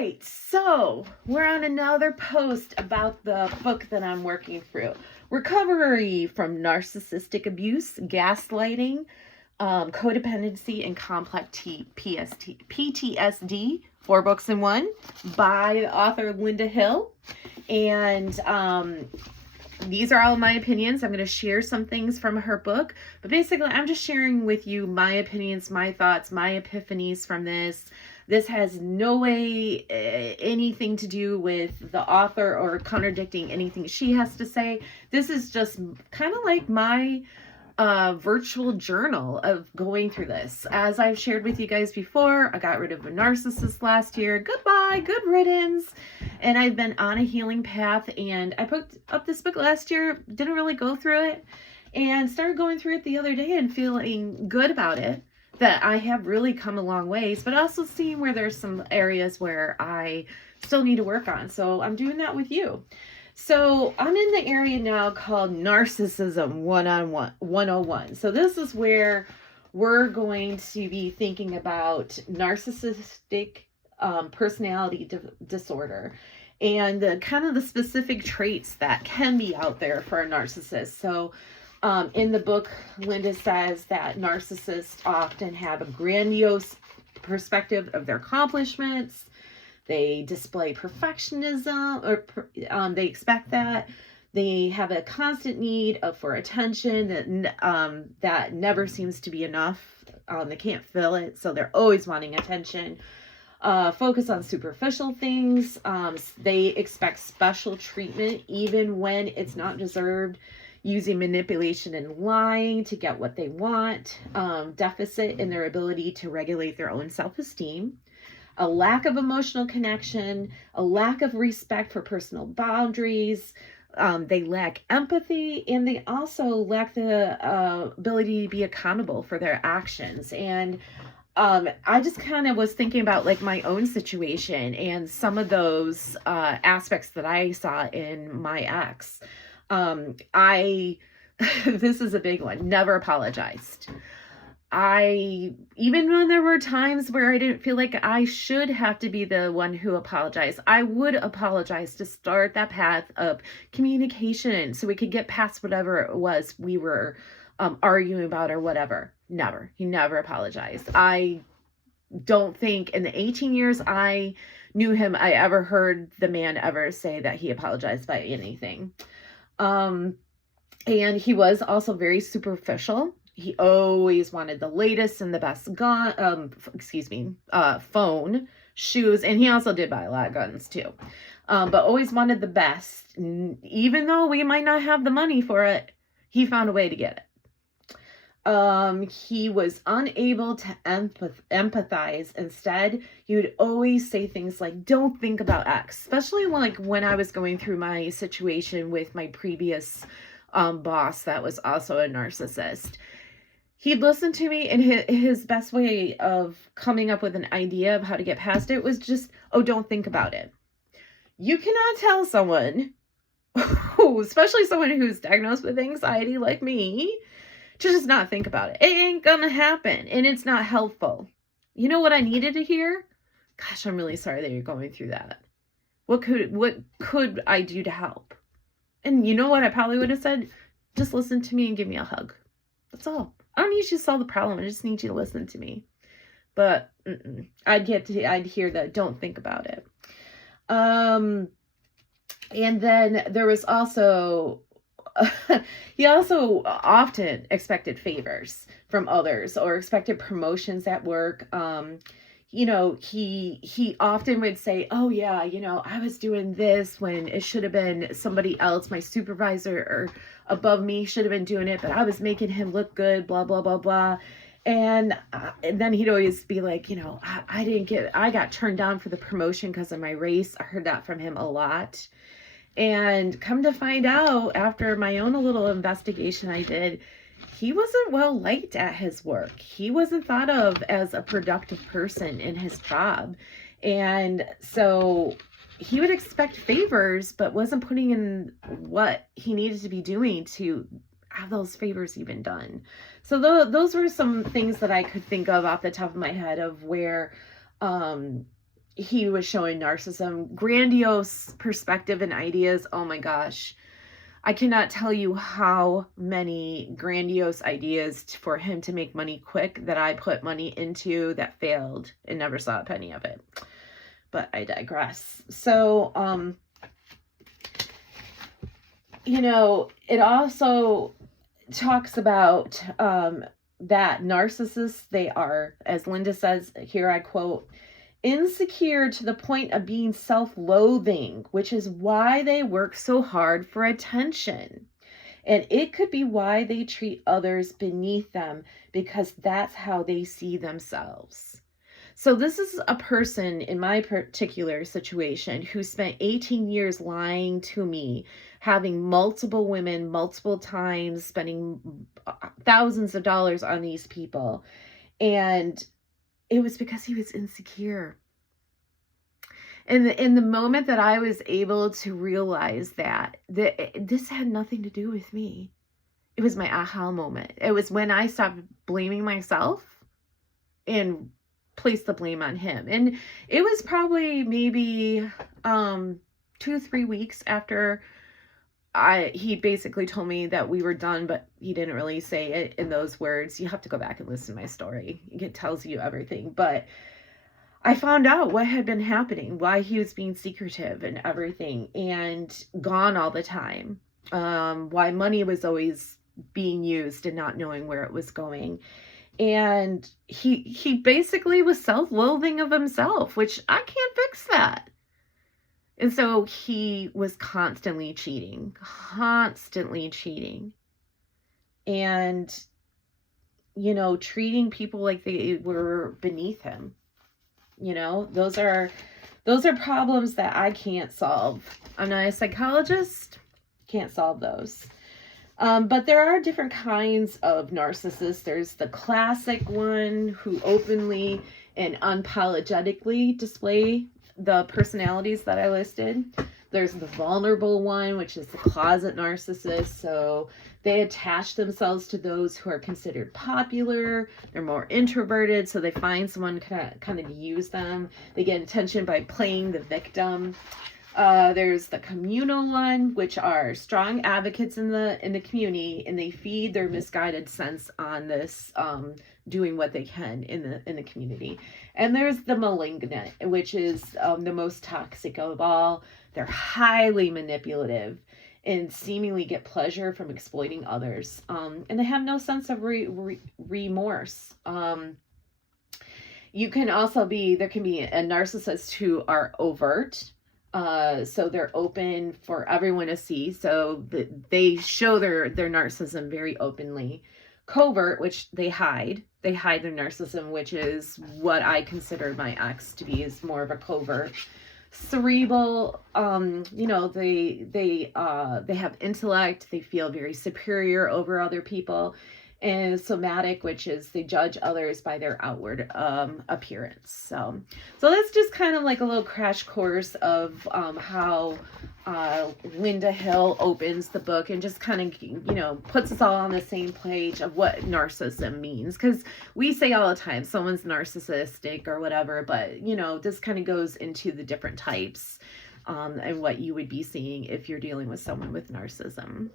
right, so we're on another post about the book that I'm working through. Recovery from Narcissistic Abuse, Gaslighting, Codependency, and Complex PTSD, 4 books in one, by author Linda Hill. And these are all my opinions. I'm going to share some things from her book, but basically I'm just sharing with you my opinions, my thoughts, my epiphanies from this. This has no way anything to do with the author or contradicting anything she has to say. This is just kind of like my virtual journal of going through this. As I've shared with you guys before, I got rid of a narcissist last year. Goodbye, good riddance. And I've been on a healing path, and I picked up this book last year, didn't really go through it, and started going through it the other day and feeling good about it, that I have really come a long ways, but also seeing where there's some areas where I still need to work on. So I'm doing that with you. So I'm in the area now called Narcissism 101. So this is where we're going to be thinking about narcissistic personality disorder and the kind of the specific traits that can be out there for a narcissist. So in the book, Linda says that narcissists often have a grandiose perspective of their accomplishments. They display perfectionism, or they expect that. They have a constant need for attention that never seems to be enough. They can't fill it, so they're always wanting attention. Focus on superficial things. They expect special treatment even when it's not deserved. Using manipulation and lying to get what they want. Deficit in their ability to regulate their own self-esteem. A lack of emotional connection, a lack of respect for personal boundaries. They lack empathy, and they also lack the ability to be accountable for their actions. And I just kind of was thinking about like my own situation and some of those aspects that I saw in my ex. This is a big one, never apologized. Even when there were times where I didn't feel like I should have to be the one who apologized, I would apologize to start that path of communication so we could get past whatever it was we were arguing about or whatever. Never. He never apologized. I don't think in the 18 years I knew him, I ever heard the man ever say that he apologized by anything. And he was also very superficial. He always wanted the latest and the best phone, shoes, and he also did buy a lot of guns too. But always wanted the best. Even though we might not have the money for it, he found a way to get it. He was unable to empathize. Instead, he would always say things like, don't think about X, especially when I was going through my situation with my previous boss that was also a narcissist. He'd listen to me, and his best way of coming up with an idea of how to get past it was just, oh, don't think about it. You cannot tell someone, especially someone who's diagnosed with anxiety like me, to just not think about it. It ain't gonna happen, and it's not helpful. You know what I needed to hear? Gosh, I'm really sorry that you're going through that. What could I do to help? And you know what I probably would have said? Just listen to me and give me a hug. That's all. I don't need you to solve the problem. I just need you to listen to me. But I'd hear that. Don't think about it. And then there was also, he also often expected favors from others or expected promotions at work. He often would say, oh yeah, I was doing this when it should have been somebody else, my supervisor or above me should have been doing it, but I was making him look good, blah, blah, blah, blah. And then he'd always be like, I got turned down for the promotion because of my race. I heard that from him a lot. And come to find out, after my own little investigation I did, he wasn't well liked at his work. He wasn't thought of as a productive person in his job. And so he would expect favors, but wasn't putting in what he needed to be doing to have those favors even done. So those were some things that I could think of off the top of my head of where he was showing narcissism, grandiose perspective and ideas. Oh my gosh. I cannot tell you how many grandiose ideas for him to make money quick that I put money into that failed and never saw a penny of it. But I digress. So, you know, it also talks about that narcissists, they are, as Linda says, here I quote, insecure to the point of being self-loathing, which is why they work so hard for attention. And it could be why they treat others beneath them, because that's how they see themselves. So this is a person in my particular situation who spent 18 years lying to me, having multiple women, multiple times, spending thousands of dollars on these people. And it was because he was insecure. And in the moment that I was able to realize that this had nothing to do with me, it was my aha moment. It was when I stopped blaming myself and placed the blame on him. And it was probably maybe 2-3 weeks after he basically told me that we were done, but he didn't really say it in those words. You have to go back and listen to my story. It tells you everything. But I found out what had been happening, why he was being secretive and everything, and gone all the time. Why money was always being used and not knowing where it was going. And he basically was self-loathing of himself, which I can't fix that. And so he was constantly cheating. And, you know, treating people like they were beneath him. You know, those are problems that I can't solve. I'm not a psychologist, can't solve those. But there are different kinds of narcissists. There's the classic one who openly and unapologetically display the personalities that I listed. There's the vulnerable one, which is the closet narcissist. So they attach themselves to those who are considered popular. They're more introverted, so they find someone kind of use them. They get attention by playing the victim. There's the communal one, which are strong advocates in the community, and they feed their misguided sense on this doing what they can in the community. And there's the malignant, which is the most toxic of all. They're highly manipulative and seemingly get pleasure from exploiting others. And they have no sense of remorse. You can also there can be a narcissist who are overt. So they're open for everyone to see. So they show their narcissism very openly. Covert, which they hide their narcissism, which is what I consider my ex to be, is more of a covert. Cerebral, you know, they have intellect, they feel very superior over other people. And somatic, which is they judge others by their outward appearance. So that's just kind of like a little crash course of how Linda Hill opens the book and just kind of, you know, puts us all on the same page of what narcissism means. Because we say all the time someone's narcissistic or whatever, but, you know, this kind of goes into the different types and what you would be seeing if you're dealing with someone with narcissism.